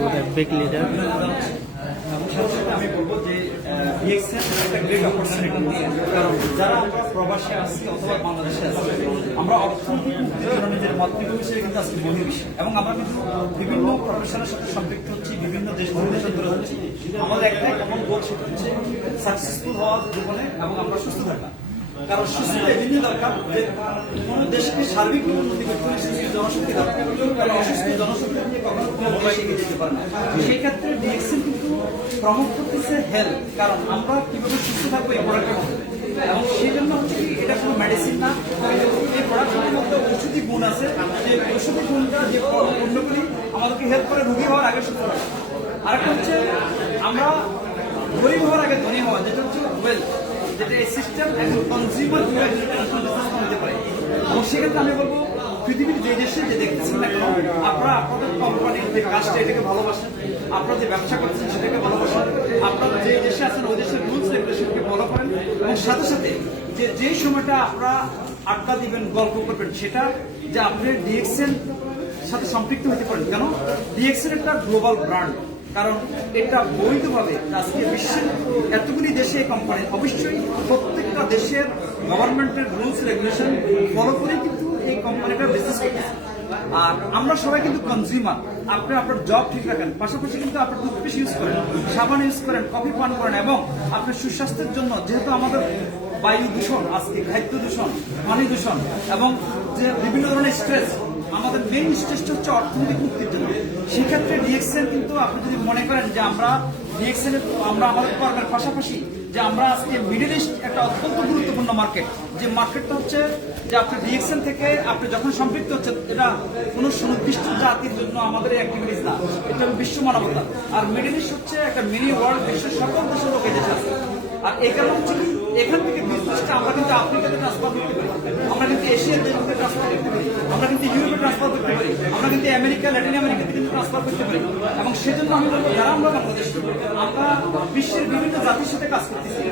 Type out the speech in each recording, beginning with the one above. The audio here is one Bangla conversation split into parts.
আমাদের বিগ লিডার আমি বলবো যে একটা গ্রেট অপরচুনিটি, কারণ যারা আমরা প্রবাসে আছি অথবা বাংলাদেশে আছি, আমরা অর্থনৈতিক মুক্তির জন্য নিজের মাতৃভূমি হিসেবে কিন্তু আজকে বহির্বিশ্বে, এবং আমরা কিন্তু বিভিন্ন প্রফেশনের সাথে সম্পৃক্ত হচ্ছি, বিভিন্ন দেশ ধরে হচ্ছি। আমাদের একটাই কমন গোল, সেটা হচ্ছে সাকসেসফুল হওয়া জীবনে এবং আমরা সুস্থ থাকা। কারণ সুস্থতা এমনি দরকার যে কোনো দেশকে সার্বিক উন্নতি করতে হলে সুস্থ জনশক্তি দরকার, কারণ অসুস্থ জনশক্তি নিয়ে কখনো কোনো দেশ এগিয়ে যেতে পারে না। সেই ক্ষেত্রে ডিএক্সএল কিন্তু প্রমোট করতেছে হেলথ, কারণ আমরা কিভাবে সুস্থ থাকবো এই প্রোডাক্টের মধ্যে, এবং সেই জন্য হচ্ছে কি এটা কোনো মেডিসিন না, এই প্রোডাক্টের মধ্যে ঔষধি গুণ আছে, যে ঔষধি গুণটা যে পণ্যগুলি আমাদেরকে হেল্প করে রোগী হওয়ার আগে সুস্থ রাখে। আরেকটা হচ্ছে আমরা গরিব হওয়ার আগে ধনী হওয়া, যেটা হচ্ছে ওয়েলথ, যেটা এই সিস্টেম একজন কনজিউমার নিতে পারে। এবং সেক্ষেত্রে আমি বলবো পৃথিবীর যে দেশে যে দেখতেছেন না কেন, আপনারা আপনাদের কোম্পানির যে কাজটা এটাকে ভালোবাসেন, আপনারা যে ব্যবসা করছেন সেটাকে ভালোবাসেন, আপনারা যে দেশে আছেন ওই দেশের রুলস রেগুলেশনকে ফলো করেন, এবং সাথে সাথে যেই সময়টা আপনারা আড্ডা দিবেন, গল্প করবেন, সেটা যে আপনি ডিএক্সএল সাথে সম্পৃক্ত হতে পারেন। কেন ডিএক্সএল একটা গ্লোবাল ব্র্যান্ড, কারণ এটা বৈধভাবে আজকে বিশ্বের এতগুলি দেশে এই কোম্পানি অবশ্যই প্রত্যেকটা দেশের গভর্নমেন্টের রুলস রেগুলেশন ফলো করে কিন্তু এই কোম্পানিটা বিজনেস করতেছে। আর আমরা সবাই কিন্তু কনজিউমার, আপনি আপনার জব ঠিক রাখেন, পাশাপাশি কিন্তু আপনার টুথপেস্ট ইউজ করেন, সাবান ইউজ করেন, কফি পান করেন, এবং আপনার সুস্বাস্থ্যের জন্য যেহেতু আমাদের বায়ু দূষণ, আজকে খাদ্য দূষণ, পানি দূষণ, এবং যে বিভিন্ন ধরনের স্ট্রেস, আমাদের মেইন স্ট্রেসটা হচ্ছে অর্থনৈতিক মুক্তির জন্য। সেক্ষেত্রে ডিএক্সএল কিন্তু আপনি যদি মনে করেন যে আমরা ডিএক্সএল আমরা আমাদের কর্মের পাশাপাশি যে আমরা আজকে মিডল ইস্ট একটা অত্যন্ত গুরুত্বপূর্ণ মার্কেট, যে মার্কেটটা হচ্ছে যে আপনি ডিএক্সএল থেকে আপনি যখন সম্পৃক্ত হচ্ছেন, এটা কোনো সুনির্দিষ্ট জাতির জন্য আমাদের এই অ্যাক্টিভিটিস না, এটা বিশ্ব মানবতা। আর মিডল ইস্ট হচ্ছে একটা মিনি ওয়ার্ল্ড, বিশ্বের সকল দেশের লোক এদেশে আছে। আর এই কারণে হচ্ছে কি এখান থেকে বিজনেসটা আমরা কিন্তু আফ্রিকাতে ট্রান্সফার করতে পারি, আমরা কিন্তু এশিয়ার দেশগুলোতে ট্রান্সফার করতে পারি, আমরা কিন্তু ইউরোপে ট্রান্সফার করতে পারি, আমরা কিন্তু আমেরিকা, ল্যাটিন আমেরিকাতে কিন্তু ট্রান্সফার করতে পারি। এবং সেজন্য আমি বলবো যারা আমরা বাংলাদেশ, আমরা বিশ্বের বিভিন্ন জাতির সাথে কাজ করতেছি,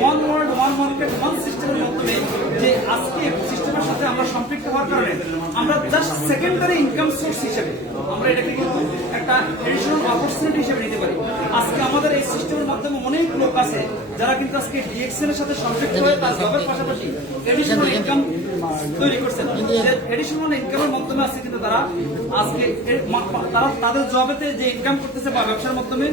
one world, one market, one সিস্টেমের মাধ্যমে, যে আজকে সিস্টেমের সাথে আমরা সম্পৃক্ত হওয়ার কারণে আমরা জাস্ট সেকেন্ডারি ইনকাম সোর্স হিসেবে আমরা এটাকে কিন্তু একটা এডিশনাল অপরচুনিটি হিসেবে নিতে পারি। আজকে আমাদের এই সিস্টেমের মাধ্যমে অনেক লোক আছে যারা কিন্তু আজকে ডিএক্সএল এর সাথে সম্পৃক্ত হয়ে তার জবের পাশাপাশি এডিশনাল ইনকাম তৈরি করছেন। এডিশনাল ইনকামের মাধ্যমে আছে কিন্তু তারা আজকে তারা তাদের জবেতে যে ইনকাম করতেছে বা ব্যবসার মাধ্যমে,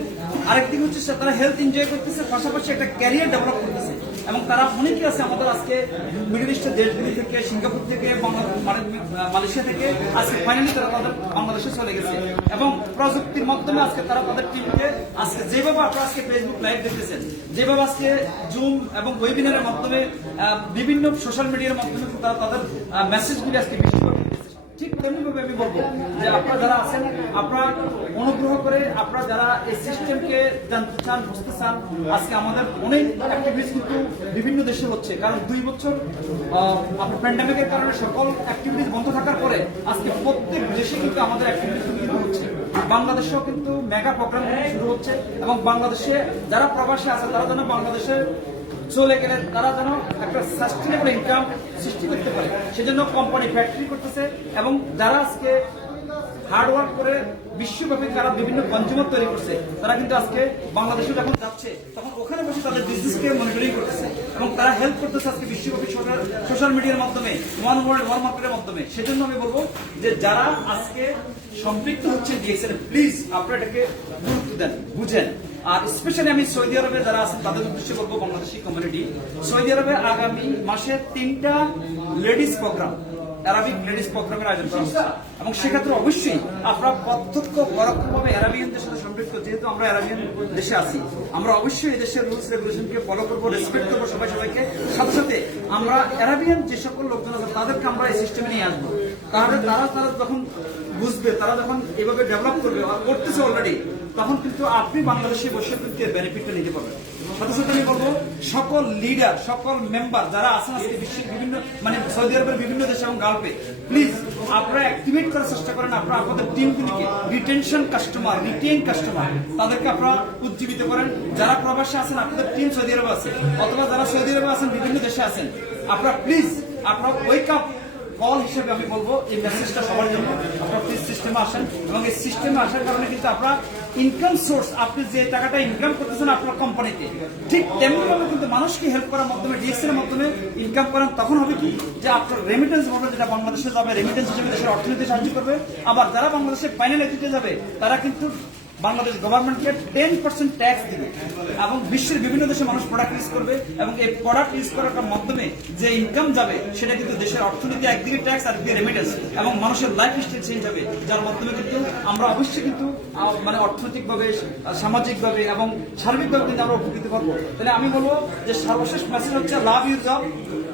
আরেকদিকে হচ্ছে তারা হেলথ এনজয় করতেছে, পাশাপাশি একটা ক্যারিয়ার ডেভেলপ করতেছে। এবং তারা অনেকে আছে আমাদের আজকে মিডল ইস্টের দেশগুলি থেকে, সিঙ্গাপুর থেকে, মালয়েশিয়া থেকে আজকে ফাইনালি তারা তাদের বাংলাদেশে চলে গেছে, এবং প্রযুক্তির মাধ্যমে আজকে তারা তাদের টিমকে আজকে যেভাবে আপনারা আজকে ফেসবুক লাইভ দেখতেছেন, যেভাবে আজকে জুম এবং ওয়েবিনারের মাধ্যমে বিভিন্ন সোশ্যাল মিডিয়ার মাধ্যমে তারা তাদের মেসেজগুলি আজকে বিশ্বব্যাপী দিতেছে। ঠিক তেমনিভাবে আমি বলবো যে আপনারা যারা আছেন, আপনারা অনুগ্রহ করে আপনারা যারা এই সিস্টেমকে জানতে চান, বুঝতে চান, আজকে আমাদের অনেক অ্যাক্টিভিটিস কিন্তু বিভিন্ন দেশে হচ্ছে, কারণ 2 বছর আপনার প্যান্ডামিকের কারণে সকল অ্যাক্টিভিটিস বন্ধ থাকার পরে আজকে প্রত্যেক দেশে কিন্তু আমাদের অ্যাক্টিভিটিস শুরু হচ্ছে। বাংলাদেশেও কিন্তু মেগা প্রোগ্রাম শুরু হচ্ছে, এবং বাংলাদেশে যারা প্রবাসী আছে তারা যেন বাংলাদেশে চলে গেলে তারা যেন একটা সাস্টেনেবল ইনকাম সৃষ্টি করতে পারে, সেজন্য কোম্পানি ফ্যাক্টরি করতেছে। এবং যারা আজকে হার্ড ওয়ার্ক করে বিশ্বব্যাপী যারা বিভিন্ন কনজিউমার তৈরি করছে, তারা কিন্তু আজকে বাংলাদেশে যখন যাচ্ছে তখন ওখানে বসে তাদের বিজনেসকে মনিটরিং করতেছে, এবং তারা হেল্প করতেছে আজকে বিশ্বব্যাপী সোশ্যাল মিডিয়ার মাধ্যমে, ওয়ান ওয়ার্ল্ড, ওয়ান মার্কেটের মাধ্যমে। সেজন্য আমি বলবো যে যারা আজকে সম্পৃক্ত হচ্ছে ডিএক্সএল, প্লিজ আপনারা এটাকে গুরুত্ব দেন, বুঝেন। আর স্পেশালি আমি সৌদি আরবে যারা আছেন তাদের উদ্দেশ্যে বলবো, বাংলাদেশি কমিউনিটি, সৌদি আরবে আগামী মাসে 3টা লেডিস প্রোগ্রাম, অ্যারাবিক লেডিস প্রোগ্রামের আয়োজন করা হচ্ছে, এবং সেক্ষেত্রে অবশ্যই আপনারা প্রত্যক্ষ পরোক্ষভাবে অ্যারাবিয়ানদের সাথে সম্পৃক্ত, যেহেতু আমরা অ্যারাবিয়ান দেশে আছি, আমরা অবশ্যই এই দেশের রুলস রেগুলেশনকে ফলো করবো, রেসপেক্ট করবো সবাইকে। সাথে সাথে আমরা অ্যারাবিয়ান যে সকল লোকজন আছে তাদেরকে আমরা এই সিস্টেমে নিয়ে আসবো, তাহলে তারা যখন বুঝবে, তারা যখন এভাবে ডেভেলপ করবে, করতেছে অলরেডি, তখন কিন্তু আপনি বাংলাদেশে বসে কিন্তু এর বেনিফিটটা নিতে পারবেন। সাথে সাথে আমি বলবো সকল লিডার, সকল মেম্বার যারা আছেন আজকে বিশ্বের বিভিন্ন সৌদি আরবের বিভিন্ন দেশে এবং গালফে, প্লিজ আপনারা অ্যাক্টিভেট করার চেষ্টা করেন। আপনারা আপনাদের টিমগুলিকে রিটেনশন কাস্টমার, রিটেন কাস্টমার, তাদেরকে আপনারা উজ্জীবিত করেন। যারা প্রবাসে আছেন, আপনাদের টিম সৌদি আরবে আছে, অথবা যারা সৌদি আরবে আছেন বিভিন্ন দেশে আছেন, আপনারা প্লিজ আপনারা ওয়েক আপ কল হিসেবে আমি বলবো এই মেসেজটা সবার জন্য আপনারা প্লিজ সিস্টেমে আসেন, এবং এই সিস্টেমে আসার কারণে কিন্তু আপনারা ইনকাম সোর্স, আপনি যে টাকাটা ইনকাম করতেছেন আপনার কোম্পানিতে, ঠিক তেমনি ভাবে কিন্তু মানুষকে হেল্প করার মাধ্যমে ডিএক্সএল এর মাধ্যমে ইনকাম করেন। তখন হবে কি যে আপনার রেমিটেন্স মডেল যেটা বাংলাদেশে যাবে, রেমিটেন্স হিসেবে দেশের অর্থনীতি সাহায্য করবে। আবার যারা বাংলাদেশে ফাইনাল এথিতে যাবে তারা কিন্তু বাংলাদেশ গভর্নমেন্টকে 10% ট্যাক্স দিবে, এবং বিশ্বের বিভিন্ন দেশে মানুষ প্রোডাক্ট ইউজ করবে, এবং এই প্রোডাক্ট ইউজ করার মাধ্যমে যে ইনকাম যাবে সেটা কিন্তু দেশের অর্থনীতি, একদিকে ট্যাক্স আর একদিকে রেমিটেন্স, এবং মানুষের লাইফ স্টাইল চেঞ্জ হবে, যার মাধ্যমে কিন্তু আমরা অবশ্যই কিন্তু মানে অর্থনৈতিকভাবে, সামাজিকভাবে এবং সার্বিকভাবে কিন্তু আমরা উপকৃত পাবো। তাহলে আমি বলবো যে সর্বশেষ মেসেজ হচ্ছে love your job,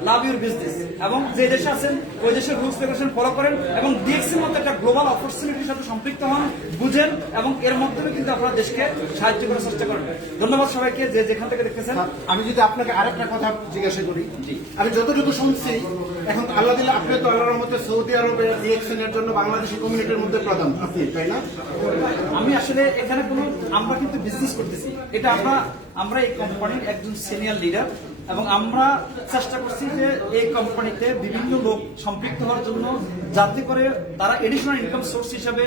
love your business, এবং যে দেশে আছেন ওই দেশের রুলস রেগুলেশন ফলো করেন, এবং ডিএক্সির মতো একটা গ্লোবাল অপরচুনিটির সাথে সম্পৃক্ত হন, বুঝেন, এবং এর মাধ্যমে কিন্তু আপনারা দেশকে সাহায্য করার চেষ্টা করেন। ধন্যবাদ সবাইকে যে যেখান থেকে দেখতেছেন। আমি যদি আপনাকে আরেকটা কথা জিজ্ঞাসা করি, আমি যতটুকু শুনছি এখন আল্লাহ দিলে আপনি তো আল্লাহর মধ্যে সৌদি আরবের ডিএক্সএন এর জন্য বাংলাদেশি কমিউনিটির মধ্যে প্রধান আপনি, তাই না? আমি আসলে এখানে কোনো, আমরা কিন্তু বিজনেস করতেছি, এটা আমরা এই কোম্পানির একজন সিনিয়র লিডার, এবং আমরা চেষ্টা করছি যে এই কোম্পানিতে বিভিন্ন লোক সম্পৃক্ত হওয়ার জন্য, যাতে করে তারা এডিশনাল ইনকাম সোর্স হিসাবে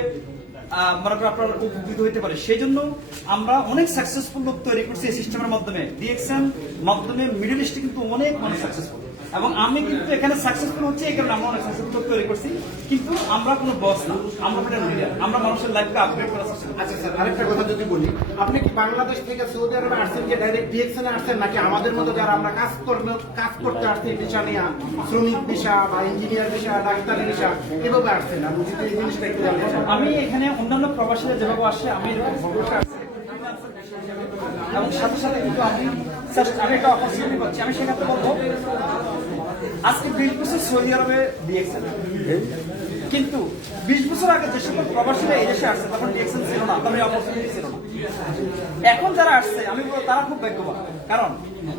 মনে করেন আপনারা উপকৃত হতে পারে। সেই জন্য আমরা অনেক সাকসেসফুল লোক তৈরি করছি এই সিস্টেমের মাধ্যমে। ডিএক্সএন মাধ্যমে মিডল ইস্টে কিন্তু অনেক মানুষ সাকসেসফুল, এবং আমি কিন্তু এখানে সাকসেসফুল হচ্ছে এই কারণে আমরা অনেক সাকসেসফুল তৈরি করছি। কিন্তু আমরা কোনো বস না, আমরা একটা লিডার, আমরা মানুষের লাইফকে আপগ্রেড করার চেষ্টা করি। আচ্ছা স্যার, আরেকটা কথা যদি বলি, আপনি কি বাংলাদেশ থেকে সৌদি আরবে আসছেন যে ডাইরেক্ট ডিএক্সএন এ আসছেন, নাকি আমাদের মতো যারা আমরা কাজ করতে আসছি ভিসা নিয়ে, শ্রমিক ভিসা বা ইঞ্জিনিয়ার ভিসা, ডাক্তার ভিসা, এভাবে আসছেন? আমি যদি এই জিনিসটা একটু জানতে চাই। আমি এখানে অন্যান্য প্রবাসীরা যেভাবে আসে আমি এরকম ভবিষ্যৎ আসছি, এবং সাথে সাথে কিন্তু আমি একটা অপরচুনিটি পাচ্ছি। আমি সেখানে বলবো আজকে 20 বছর সৌদি আরবে ডিএক্সএন, কিন্তু 20 বছর আগে যে সকল প্রবাসীরা এই দেশে আসছে তখন ডিএক্সএন ছিল না, তখন অপরচুনিটি ছিল না। এখন যারা আসছে আমি বলবো তারা খুব ভাগ্যবান, কারণ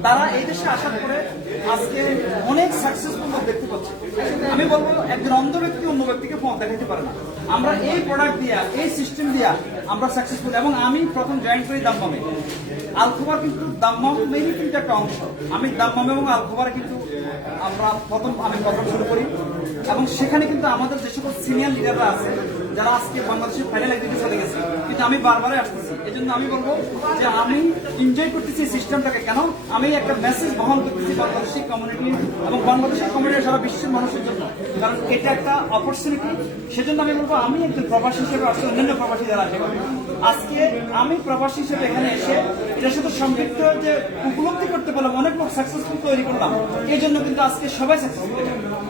তারা এই দেশে আসার পরে আজকে অনেক সাকসেসফুল লোক দেখতে পাচ্ছে। আমি বলবো একজন অন্ধ ব্যক্তি অন্য ব্যক্তিকে পথ দেখাতে পারে না। আমরা এই প্রোডাক্ট দিয়া, এই সিস্টেম দিয়া আমরা সাকসেসফুল। এবং আমি প্রথম জয়েন করি দাম্মামে, আলখোবার কিন্তু দাম্মামেরই কিন্তু একটা অংশ। আমি দাম্মামে এবং আলখোবারে কিন্তু আমি প্রথম শুরু করি, এবং সেখানে কিন্তু আমাদের যে সকল সিনিয়র লিডাররা আছে যারা আজকে বাংলাদেশের ফাইনাল এক্সিটে চলে গেছে, কিন্তু আমি বারবারই আসতেছি। এই জন্য আমি বলবো যে আমি এনজয় করতেছি এই সিস্টেমটাকে, কেন আমি একটা মেসেজ বহন করতেছি বাংলাদেশি কমিউনিটি এবং বাংলাদেশের কমিউনিটি সারা বিশ্বের মানুষের জন্য, কারণ এটা একটা অপরচুনিটি। সেজন্য আমি বলবো আমি একজন প্রবাসী হিসেবে আসছি, অন্যান্য প্রবাসী যারা আছে আজকে আমি প্রবাসী হিসেবে এখানে এসে এটার সাথে সম্পৃক্ত যে উপলব্ধি করতে পারলাম, অনেক লোক সাকসেসফুল তৈরি করলাম। এই জন্য কিন্তু আজকে সবাই সাকসেসফুল,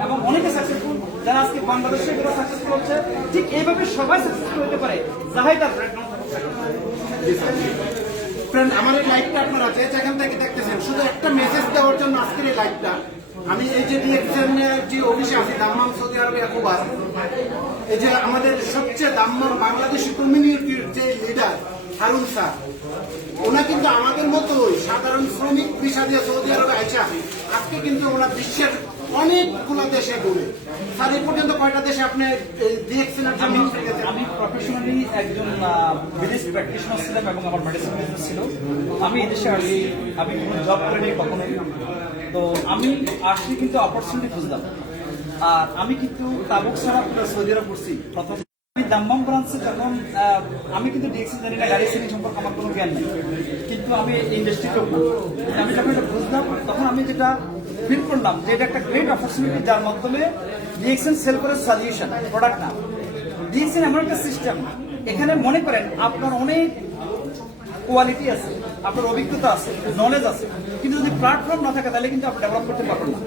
এবং অনেকে সাকসেসফুল যারা আজকে বাংলাদেশে এগুলো সাকসেসফুল হচ্ছে, ঠিক এইভাবে সবাই সাকসেসফুল হতে পারে, যাহাই তার ফ্রেন্ড, আমার এই লাইভটা আপনারা যে যেখান থেকে দেখতেছেন, শুধু একটা মেসেজ দেওয়ার জন্য আজকের এই লাইভটা। আমি এই যে ডিএক্সএন যে অফিসে আছি দাম্মাম সৌদি আরবে একুবার, এই যে আমাদের সবচেয়ে দাম্মাম বাংলাদেশি কমিউনিটির যে লিডার হারুন স্যার, ওনা কিন্তু আমাদের মতোই সাধারণ শ্রমিক ভিসা দিয়ে সৌদি আরবে আইসা আজকে কিন্তু ওরা বিশ্বের অনেকগুলো দেশে ঘুরে। স্যার এই পর্যন্ত কয়টা দেশে আপনি ডিএক্সএন এর জন্য? আমি প্রফেশনালি একজন বিদেশ প্র্যাকটিশনার ছিলাম, এবং আমার মেডিসিন বিজনেস ছিল। আমি এই দেশে আসি, আমি কোনো জব করিনি কখনোই। তো আমি আসি কিন্তু অপরচুনিটি খুঁজলাম, আর আমি কিন্তু তাবুক ছাড়া পুরো সৌদি আরব করছি। প্রথম আমি দাম্মাম ব্রাঞ্চে যখন আমি কিন্তু ডিএক্সএন জানি না, গাড়ি সেলিং সম্পর্কে আমার কোনো জ্ঞান নেই, কিন্তু আমি ইন্ডাস্ট্রি করব। আমি যখন এটা বুঝলাম তখন আমি যেটা ফিল করলাম যে এটা একটা গ্রেট অপরচুনিটি, যার মাধ্যমে ডিএক্সএন সেল করে সলিউশন, প্রোডাক্ট না। ডিএক্সএন এমন একটা সিস্টেম, এখানে মনে করেন আপনার অনেক কোয়ালিটি আছে, আপনার অভিজ্ঞতা আছে, নলেজ আছে, কিন্তু যদি প্ল্যাটফর্ম না থাকে তাহলে কিন্তু আপনি ডেভেলপ করতে পারবেন না।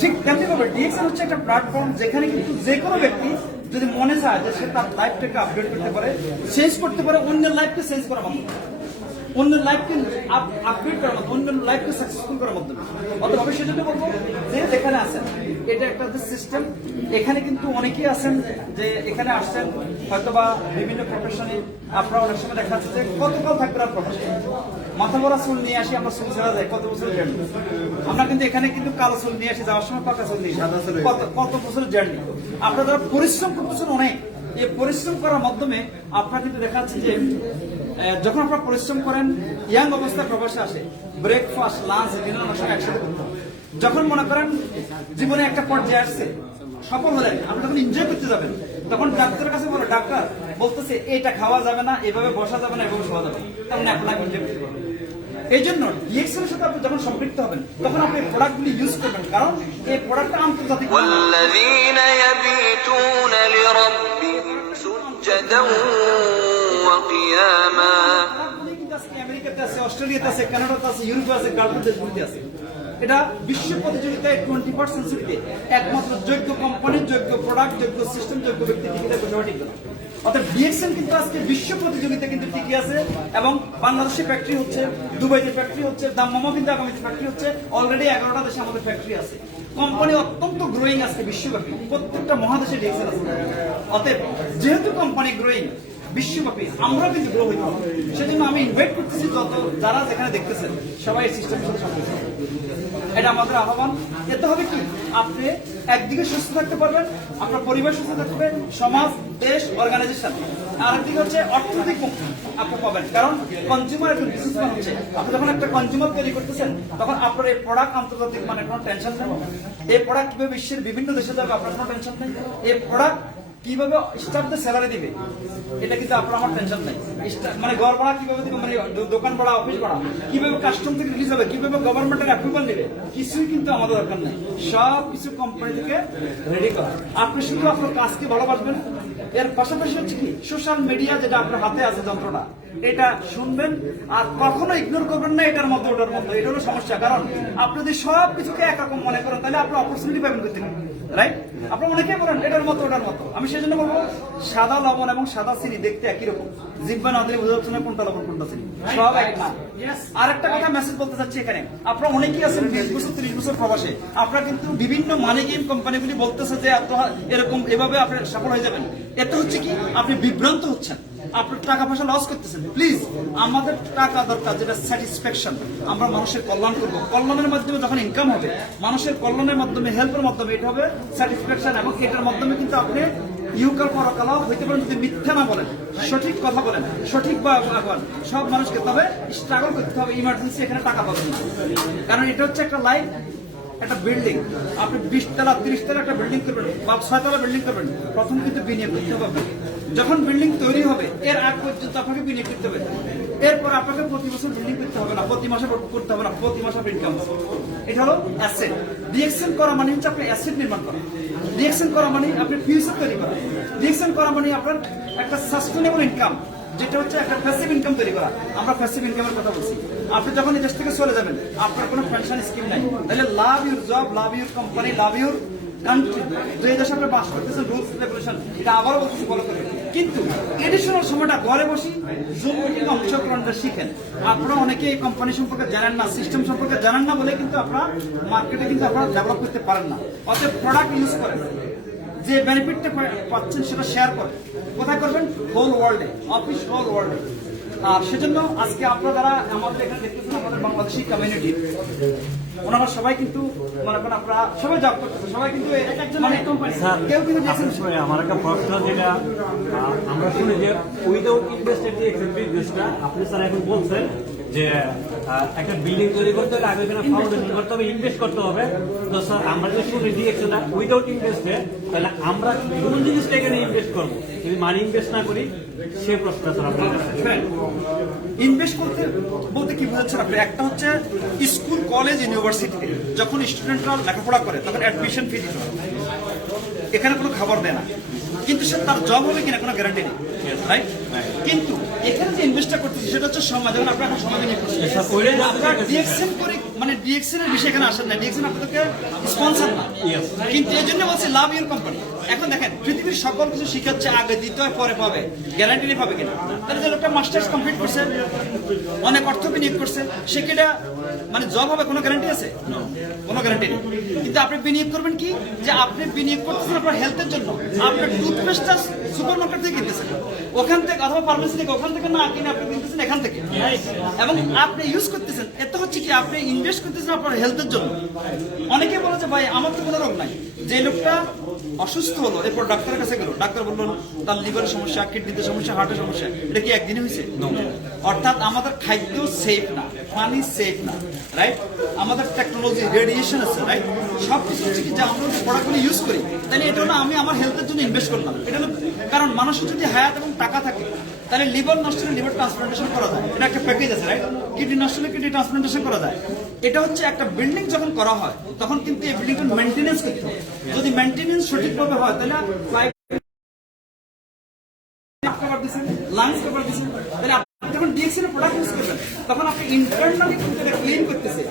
ঠিক তেমনি ভাবে ডিএক্সএন হচ্ছে একটা প্ল্যাটফর্ম যেখানে কিন্তু যে কোনো ব্যক্তি যদি মনে চায় যে সে তার লাইফটাকে আপডেট করতে পারে, চেঞ্জ করতে পারে, অন্যের লাইফকে চেঞ্জ করার মাধ্যমে, অন্যের লাইফকে আপডেট করার মাধ্যমে, অন্যের লাইফকে সাকসেসফুল করার মাধ্যমে। অথবা আমি সেজন্য বলবো যে যেখানে আছেন এটা একটা যে সিস্টেম, এখানে কিন্তু অনেকেই আছেন যে এখানে আসছেন হয়তোবা বিভিন্ন প্রফেশনে। আপনারা অনেক সময় দেখা যাচ্ছে যে কতকাল থাকবে আর প্রফেশন, মাথা ভরা চুল নিয়ে আসি আমরা, চুল ছেড়া যায় কত বছর জার্নি। আমরা কিন্তু এখানে কিন্তু কালো চুল নিয়ে আসি, যাওয়ার সময় পাকা চুল নিয়ে আসি, কত বছরের জার্নি। আপনারা যারা পরিশ্রম করতেছেন অনেক, এই পরিশ্রম করার মাধ্যমে আপনারা কিন্তু দেখা যাচ্ছে যে যখন আপনারা পরিশ্রম করেন, ইয়াং অবস্থায় প্রবাসে আসে, ব্রেকফাস্ট, লাঞ্চ, ডিনার অনেক সময় একসাথে করতে হয়। যখন মনে করেন জীবনে একটা পর্যায়ে আসছে, সফল হলেন, আপনি যখন এনজয় করতে যাবেন, তখন ডাক্তারের কাছে বলো, ডাক্তার বলতেছে এটা খাওয়া যাবে না, এভাবে বসা যাবে না, এভাবে শোয়া যাবে না, তার মানে আপনাকে এনজয় করতে পারবেন। এই জন্য ডিএক্সএল এর সাথে আপনি যখন সম্পৃক্ত হবেন, তখন আপনি প্রোডাক্টগুলি ইউজ করবেন, কারণ এই প্রোডাক্টটা আন্তর্জাতিক। والذين يبيتون لربهم سجدا وقياما আমেরিকাতে আছে, অস্ট্রেলিয়াতে আছে, কানাডাতে আছে, ইউরোপে আছে, গালফের দেশগুলিতে আছে। এটা বিশ্ব প্রতিযোগিতায় 21st সেঞ্চুরিতে একমাত্র যোগ্য কোম্পানি, যোগ্য প্রোডাক্ট, যোগ্য সিস্টেম, যোগ্য ব্যক্তি টিকে বসে ঠিক না। অর্থাৎ ডিএক্সএল কিন্তু আজকে বিশ্ব প্রতিযোগিতা কিন্তু টিকে আছে, এবং বাংলাদেশে ফ্যাক্টরি হচ্ছে, দুবাইতে ফ্যাক্টরি হচ্ছে, দাম্মামও কিন্তু আগামীতে ফ্যাক্টরি হচ্ছে, অলরেডি 11টা দেশে আমাদের ফ্যাক্টরি আছে। কোম্পানি অত্যন্ত গ্রোয়িং আজকে বিশ্বব্যাপী, প্রত্যেকটা মহাদেশে ডিএক্সএল আছে। অতএব যেহেতু কোম্পানি গ্রোয়িং বিশ্বব্যাপী, আমরা কিন্তু গ্রো হইতে হবে। সেজন্য আমি ইনভাইট করতেছি যারা যেখানে দেখতেছেন সবাই এই সিস্টেমের সাথে সম্পৃক্ত। এটা আমাদের আহ্বান। এতে হবে কি, আপনি একদিকে সুস্থ থাকতে পারবেন, আপনার পরিবার সুস্থ থাকবে, সমাজ, দেশ, অর্গানাইজেশন। আরেকদিকে হচ্ছে অর্থনৈতিক মুক্তি আপনি পাবেন, কারণ কনজিউমার একজন বিজনেসম্যান হচ্ছে। আপনি যখন একটা কনজিউমার তৈরি করতেছেন, তখন আপনার এই প্রোডাক্ট আন্তর্জাতিক মানে কোনো টেনশন নেই। এই প্রোডাক্ট কিভাবে বিশ্বের বিভিন্ন দেশে যাবে আপনার কোনো টেনশন নেই। এই প্রোডাক্ট কিভাবে স্টাফদের স্যালারি দিবে, এটা কিন্তু আপনার আমার টেনশন নাই। মানে ঘর ভাড়া কিভাবে দিবে, মানে দোকান ভাড়া, অফিস ভাড়া কিভাবে কাস্টম থেকে রিলিজ হবে, কিভাবে গভর্নমেন্টের অ্যাপ্রুভাল নেবে, কিছুই কিন্তু আমাদের দরকার নাই। সব কিছু কোম্পানি থেকে রেডি করা। আপনি শুধু আপনার কাজকে ভালোবাসবেন। এর পাশাপাশি হচ্ছে কি, সোশ্যাল মিডিয়া যেটা আপনার হাতে আছে যন্ত্রটা, এটা শুনবেন আর কখনো ইগনোর করবেন না এটার মধ্যে ওটার মধ্যে। এটা হলো সমস্যা, কারণ আপনি যদি সব কিছুকে একরকম মনে করেন, তাহলে আপনি অপরচুনিটি পাবেন করতে, রাইট? আপনার অনেকেই বলেন এটার মতো ওটার মতো। আমি সেই জন্য বলবো, সাদা লবণ এবং সাদা চিনি দেখতে একই রকম, জিব্বা না দিলে বোঝা যাচ্ছে না কোনটা লবণ কোনটা চিনি, সব এক না। আর একটা কথা মেসেজ বলতে চাচ্ছি এখানে, আপনারা অনেকেই আছেন 20 বছর 30 বছর প্রবাসে, আপনারা কিন্তু বিভিন্ন মানি গেম কোম্পানিগুলি বলতেছে যে আপনারা এরকম এভাবে আপনি সফল হয়ে যাবেন। এতে হচ্ছে কি, আপনি বিভ্রান্ত হচ্ছেন, আপনার টাকা পয়সা লস করতেছেন। প্লিজ, আমাদের টাকা দরকার যেটা স্যাটিসফ্যাকশন, আমরা মানুষের কল্যাণ করবো। কল্যাণের মাধ্যমে যখন ইনকাম হবে, মানুষের কল্যাণের মাধ্যমে, হেল্পের মাধ্যমে, এটা হবে স্যাটিসফ্যাকশন। এবং এটার মাধ্যমে কিন্তু আপনি ইউকাল পরকালাও হইতে পারেন, যদি মিথ্যা না বলেন, সঠিক কথা বলেন, সঠিক বা সব মানুষকে। তবে স্ট্রাগল করতে হবে, ইমার্জেন্সি এখানে টাকা পাবেন না, কারণ এটা হচ্ছে একটা লাইফ, একটা বিল্ডিং। আপনি 20 তলা 30 তলা একটা বিল্ডিং করবেন বা 6 তলা বিল্ডিং করবেন, প্রথম কিন্তু বিনিয়োগ করতে হবে। যখন বিল্ডিং তৈরি হবে, এর আগ পর্যন্ত আপনাকে বিনিয়োগ করতে হবে। এরপর আপনাকে প্রতি বছর বিল্ডিং করতে হবে না, প্রতি মাসে করতে হবে না, প্রতি মাসে ইনকাম। এটা হলো অ্যাসেট। ডিএক্সএল করা মানে হচ্ছে আপনি অ্যাসেট নির্মাণ করা। ডিএক্সএল করা মানে আপনি ফিউচার তৈরি করা। ডিএক্সএল করা মানে আপনার একটা সাস্টেনেবল ইনকাম, যেটা হচ্ছে একটা প্যাসিভ ইনকাম তৈরি করা। আমরা প্যাসিভ ইনকামের কথা বলছি। আপনি যখন এই দেশ থেকে চলে যাবেন, আপনার কোনো পেনশন স্কিম নাই, তাহলে love your job, love your company, love your country. যে দেশে আপনি বাস করতেছেন, রুলস রেগুলেশন, এটা আবারও বলতেছি ফলো করে। কিন্তু এডিশনাল সময়টা ঘরে বসি যোগ্যকে অংশগ্রহণটা শিখেন। আপনারা অনেকে এই কোম্পানি সম্পর্কে জানেন না, সিস্টেম সম্পর্কে জানেন না বলে কিন্তু আপনারা মার্কেটে কিন্তু আপনারা ডেভেলপ করতে পারেন না। অতএব প্রোডাক্ট ইউজ করেন, যে বেনিফিটটা পাচ্ছেন সেটা শেয়ার করেন। কোথায় করবেন? হোল ওয়ার্ল্ডে, অফিস হোল ওয়ার্ল্ডে। আর সেজন্য আজকে আপনারা যারা আমাদের এখানে দেখতেছেন, আমাদের বাংলাদেশি কমিউনিটি, ওনারা সবাই কিন্তু মনে করেন আপনারা সবাই জব করতেছে, সবাই কিন্তু মানে কেউ কিন্তু আমার একটা প্রশ্ন, যেটা আমরা শুনি যে উইদাউট ইনভেস্টেড যে বিজনেসটা আপনি স্যার এখন বলছেন যে একটা বিল্ডিং তৈরি করতে হলে আগে এখানে ফাউন্ডেশন করতে হবে, ইনভেস্ট করতে হবে। তো স্যার আমরা যদি শুনি ডিএক্সএলটা উইদাউট ইনভেস্টে, তাহলে আমরা কোন জিনিসটা এখানে ইনভেস্ট করবো যদি মানি ইনভেস্ট না করি? সে প্রশ্নটা স্যার আপনার ইনভেস্ট করতে বলতে কি বোঝাচ্ছেন আপনি? একটা হচ্ছে স্কুল, কলেজ, ইউনিভার্সিটিতে যখন স্টুডেন্টরা লেখাপড়া করে, তখন অ্যাডমিশন ফি দিতে হয়, এখানে কোনো খাবার দেয় না। কিন্তু সে তার জব হবে কিনা কোনো গ্যারান্টি নেই, রাইট? কিন্তু এখানে যে ইনভেস্টটা করতেছি সেটা হচ্ছে সময়। যখন আপনার এখন সময় নিয়ে করছেন, আপনার ডিএক্সএল করে মানে ডিএক্সএল এর বিষয়ে এখানে আসেন না, ডিএক্সএল আপনাদেরকে স্পন্সর না। কিন্তু এই জন্য বলছি লাভ ইউর কোম্পানি। এখন দেখেন, পৃথিবীর সকল কিছু শিখাচ্ছে, আগে দিতে হয় পরে পাবে, গ্যারান্টি নেই পাবে কিনা। তাহলে যে লোকটা মাস্টার্স কমপ্লিট করছে, অনেক অর্থ বিনিয়োগ করছে, সে কিনা মানে জব হবে, কোনো গ্যারান্টি আছে? কোনো গ্যারান্টি নেই। কিন্তু আপনি বিনিয়োগ করবেন কি, যে আপনি বিনিয়োগ করতেছেন আপনার হেলথের জন্য। আপনার টুথপেস্টটা সুপার মার্কেট থেকে কিনতেছেন, ওখান থেকে অথবা ফার্মেসি থেকে, ওখান থেকে না কিনে আপনি কিনতেছেন এখান থেকে, এবং আপনি ইউজ করতেছেন। এত হচ্ছে কি, আপনি ইনভেস্ট করতেছেন আপনার হেলথের জন্য। অনেকে বলে যে ভাই আমার তো কোনো রোগ নাই। যে লোকটা অসুস্থ হলো, এরপর ডাক্তারের কাছে গেল, ডাক্তার বললো তার লিভারের সমস্যা, কিডনিতে সমস্যা, হার্টের সমস্যা, এটা কি একদিনে হয়েছে? অর্থাৎ আমাদের খাদ্য সেফ না, পানি সেফ না, রাইট? আমাদের টেকনোলজি, রেডিয়েশন আছে, রাইট? সব কিছু হচ্ছে কি যে আমরা যে প্রোডাক্টগুলো ইউজ করি, তাহলে এটা হলো আমি আমার হেলথের জন্য ইনভেস্ট করলাম। এটা হলো কারণ মানুষের যদি হায়াত এবং টাকা থাকে, তাহলে লিভার নষ্ট হলে লিভার ট্রান্সপ্লান্টেশন করা যায়, এটা একটা প্যাকেজ আছে, রাইট? কিডনি নষ্ট হলে কিডনি ট্রান্সপ্লান্টেশন করা যায়। এটা হচ্ছে একটা বিল্ডিং যখন করা হয় তখন কিন্তু এই বিল্ডিংটার মেনটেনেন্স করতে হবে। যদি মেনটেনেন্স সঠিকভাবে হয় তাহলে লাংস কভার দিচ্ছেন, তাহলে আপনি যখন ডিএক্সির প্রোডাক্ট ইউজ করবেন তখন আপনি ইন্টারনালি কিন্তু এটা ক্লিন করতেছে।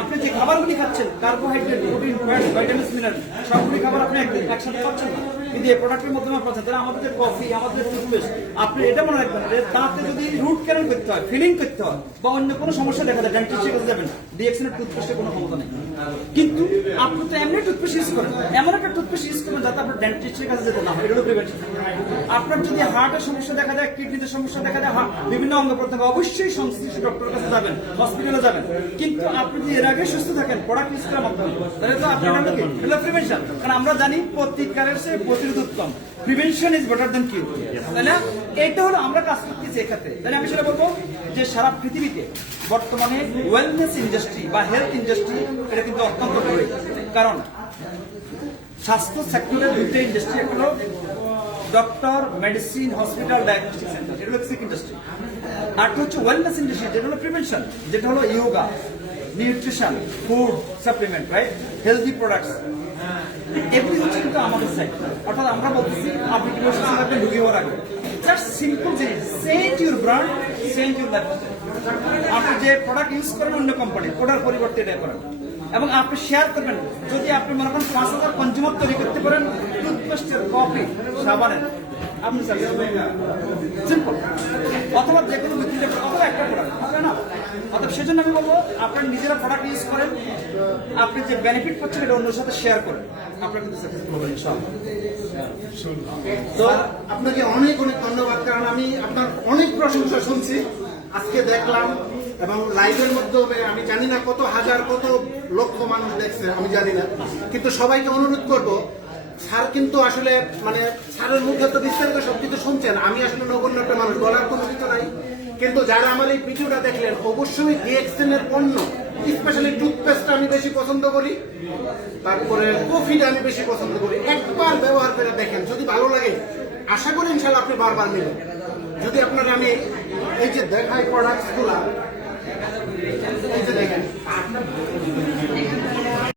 আপনি যে খাবারগুলি খাচ্ছেন, carbohydrate, protein, fat, vitamins, mineral, সবগুলি খাবার আপনি একসাথে পাচ্ছেন না, কিন্তু এই প্রোডাক্টের মাধ্যমে পাচ্ছেন। তাহলে আমাদের যে কফি, আমাদের টুথপেস্ট, আপনি এটা মনে রাখবেন যে তাতে যদি রুট ক্যানেল করতে হয়, ফিলিং করতে হয় বা অন্য কোনো সমস্যা দেখা যায়, ডেন্টিস্টের কাছে যাবেন, ডিএক্সিনের টুথপেস্টের কোনো ক্ষমতা নেই। কিন্তু আপনি তো এমনি টুথপেস্ট ইউজ করেন, এমন একটা টুথপেস্ট ইউজ করবেন যাতে আপনার ডেন্টিস্টের কাছে যেতে না হয়, এটা হলো প্রিভেনশন। আপনার যদি হার্টের সমস্যা দেখা যায়, কিডনিতে সমস্যা দেখা যায়, বিভিন্ন অঙ্গ প্রত্যঙ্গ, অবশ্যই সংশ্লিষ্ট ডক্টরের কাছে যাবেন, হসপিটালে যাবেন। কিন্তু আপনি যদি এর আগে সুস্থ থাকেন প্রোডাক্ট ইউজ করার মাধ্যমে, তাহলে তো আপনার এটা প্রিভেনশন। কারণ আমরা জানি প্রতিকারের চেয়ে প্রতিরোধ উত্তম, প্রিভেনশন ইজ বেটার দ্যান কিউর, তাই না? এটা হলো আমরা কাজ করতেছি এক্ষেত্রে। তাহলে আমি সেটা বলবো যে সারা পৃথিবীতে বর্তমানে ওয়েলনেস ইন্ডাস্ট্রি বা হেলথ ইন্ডাস্ট্রি এটা কিন্তু অত্যন্ত জরুরি। কারণ স্বাস্থ্য সেক্টরের দুটো ইন্ডাস্ট্রি, একটা হলো doctor, medicine, hospital, diagnostic centre, এটা হলো সিক ইন্ডাস্ট্রি। আরটা হচ্ছে ওয়েলনেস ইন্ডাস্ট্রি, যেটা হলো প্রিভেনশন, যেটা হলো yoga, nutrition, food supplement, right, healthy products, এগুলি হচ্ছে কিন্তু আমাদের সাইড। অর্থাৎ আমরা বলতেছি আপনি কি বসে থাকবেন ঢুকে হওয়ার আগে, জাস্ট সিম্পল জিনিস, change your brand, change your life. আপনি যে প্রোডাক্ট ইউজ করেন অন্য কোম্পানি, ওটার পরিবর্তে এটা করেন এবং আপনি শেয়ার করবেন। যদি আপনি মনে করেন 5,000 কনজিউমার তৈরি করতে পারেন টুথপেস্টের, কফি, সাবানের, আপনি সিম্পল, অথবা যে কোনো বিক্রি অথবা একটা প্রোডাক্ট, তাই না? অর্থাৎ সেজন্য আমি বলবো আপনার নিজেরা প্রোডাক্ট ইউজ করেন, আপনি যে বেনিফিট পাচ্ছেন এটা অন্যের সাথে শেয়ার করেন, আপনার কিন্তু সাকসেসফুল হবেন ইনশাআল্লাহ। তো আপনাকে অনেক অনেক ধন্যবাদ, কারণ আমি আপনার অনেক প্রশংসা শুনছি আজকে দেখলাম, এবং লাইভের মাধ্যমে আমি জানি না কত হাজার কত লক্ষ মানুষ দেখছে, আমি জানি না, কিন্তু সবাইকে অনুরোধ করব, স্যার কিন্তু আসলে মানে স্যারের মুখে তো বিস্তারিত সবকিছু শুনছেন, আমি আসলে নগণ্য একটা মানুষ, বলার কোনো কিছু নাই। কিন্তু যারা আমার এই ভিডিওটা দেখলেন অবশ্যই ডিএক্সএন এর পণ্য, স্পেশালি টুথপেস্টটা আমি বেশি পছন্দ করি, তারপরে কফিটা আমি বেশি পছন্দ করি। একবার ব্যবহার করে দেখেন, যদি ভালো লাগে আশা করি ইনশাল্লাহ আপনি বারবার নেবেন। যদি আপনাকে আমি এই যে দেখাই প্রোডাক্টস গুলা, এই যে দেখেন